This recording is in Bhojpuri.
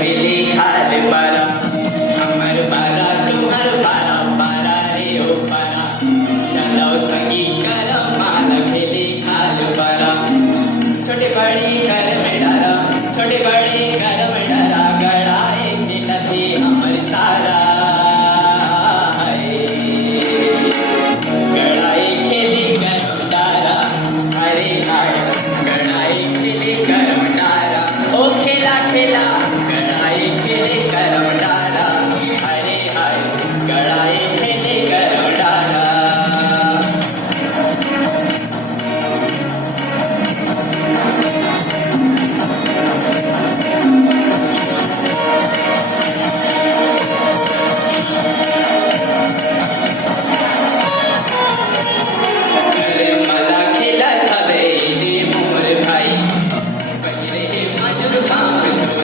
भेली खाल पारा, हमर पारा तुम्हार पारा, पारा रे ओ पारा, चलो संगी कर माल भेली खाल पारा, छोटे बड़े घर में डाला, छोटे बड़े घर में